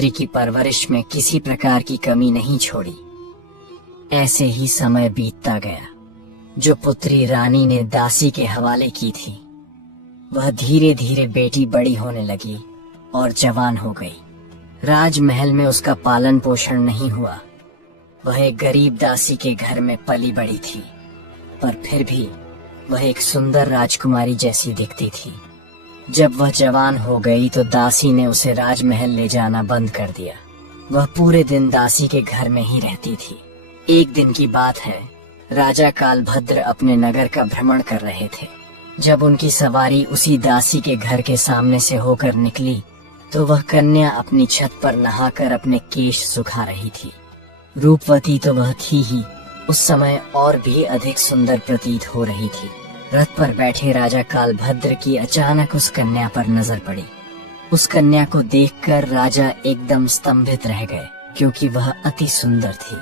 पुत्री की परवरिश में किसी प्रकार की कमी नहीं छोड़ी। ऐसे ही समय बीतता गया। जो पुत्री रानी ने दासी के हवाले की थी, वह धीरे धीरे बेटी बड़ी होने लगी और जवान हो गई। राजमहल में उसका पालन पोषण नहीं हुआ। वह एक गरीब दासी के घर में पली बड़ी थी, पर फिर भी वह एक सुंदर राजकुमारी जैसी दिखती थी। जब वह जवान हो गई तो दासी ने उसे राजमहल ले जाना बंद कर दिया। वह पूरे दिन दासी के घर में ही रहती थी। एक दिन की बात है, राजा कालभद्र अपने नगर का भ्रमण कर रहे थे। जब उनकी सवारी उसी दासी के घर के सामने से होकर निकली तो वह कन्या अपनी छत पर नहाकर अपने केश सुखा रही थी। रूपवती तो वह थी ही, उस समय और भी अधिक सुंदर प्रतीत हो रही थी। रथ पर बैठे राजा कालभद्र की अचानक उस कन्या पर नजर पड़ी। उस कन्या को देखकर राजा एकदम स्तंभित रह गए, क्योंकि वह अति सुंदर थी।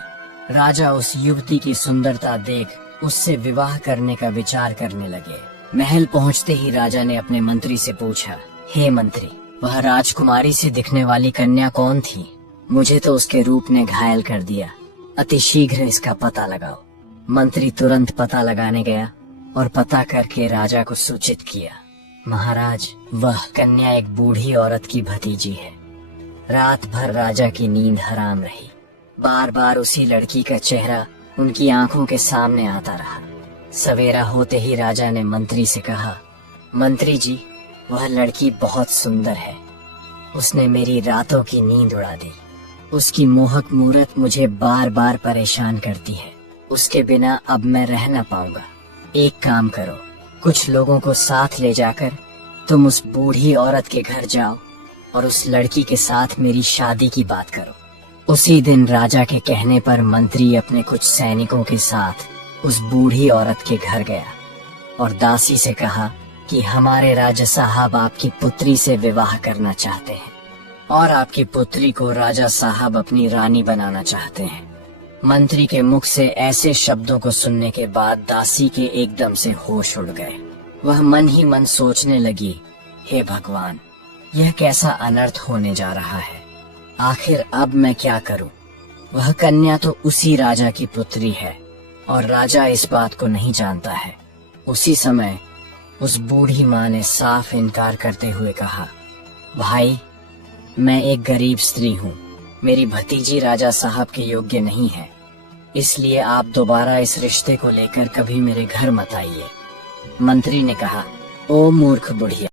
राजा उस युवती की सुंदरता देख उससे विवाह करने का विचार करने लगे। महल पहुंचते ही राजा ने अपने मंत्री से पूछा, हे मंत्री, वह राजकुमारी से दिखने वाली कन्या कौन थी? मुझे तो उसके रूप ने घायल कर दिया। अति शीघ्र इसका पता लगाओ। मंत्री तुरंत पता लगाने गया और पता करके राजा को सूचित किया। महाराज, वह कन्या एक बूढ़ी औरत की भतीजी है। रात भर राजा की नींद हराम रही। बार बार उसी लड़की का चेहरा उनकी आंखों के सामने आता रहा। सवेरा होते ही राजा ने मंत्री से कहा, मंत्री जी, वह लड़की बहुत सुंदर है। उसने मेरी रातों की नींद उड़ा दी। उसकी मोहक मूरत मुझे बार बार परेशान करती है। उसके बिना अब मैं रह न पाऊंगा। एक काम करो, कुछ लोगों को साथ ले जाकर तुम उस बूढ़ी औरत के घर जाओ और उस लड़की के साथ मेरी शादी की बात करो। उसी दिन राजा के कहने पर मंत्री अपने कुछ सैनिकों के साथ उस बूढ़ी औरत के घर गया और दासी से कहा कि हमारे राजा साहब आपकी पुत्री से विवाह करना चाहते हैं और आपकी पुत्री को राजा साहब अपनी रानी बनाना चाहते हैं। मंत्री के मुख से ऐसे शब्दों को सुनने के बाद दासी के एकदम से होश उड़ गए। वह मन ही मन सोचने लगी, हे भगवान, यह कैसा अनर्थ होने जा रहा है। आखिर अब मैं क्या करूं? वह कन्या तो उसी राजा की पुत्री है और राजा इस बात को नहीं जानता है। उसी समय उस बूढ़ी माँ ने साफ इनकार करते हुए कहा, भाई, मैं एक गरीब स्त्री हूँ। मेरी भतीजी राजा साहब के योग्य नहीं है, इसलिए आप दोबारा इस रिश्ते को लेकर कभी मेरे घर मत आइए। मंत्री ने कहा, ओ मूर्ख बुढ़िया,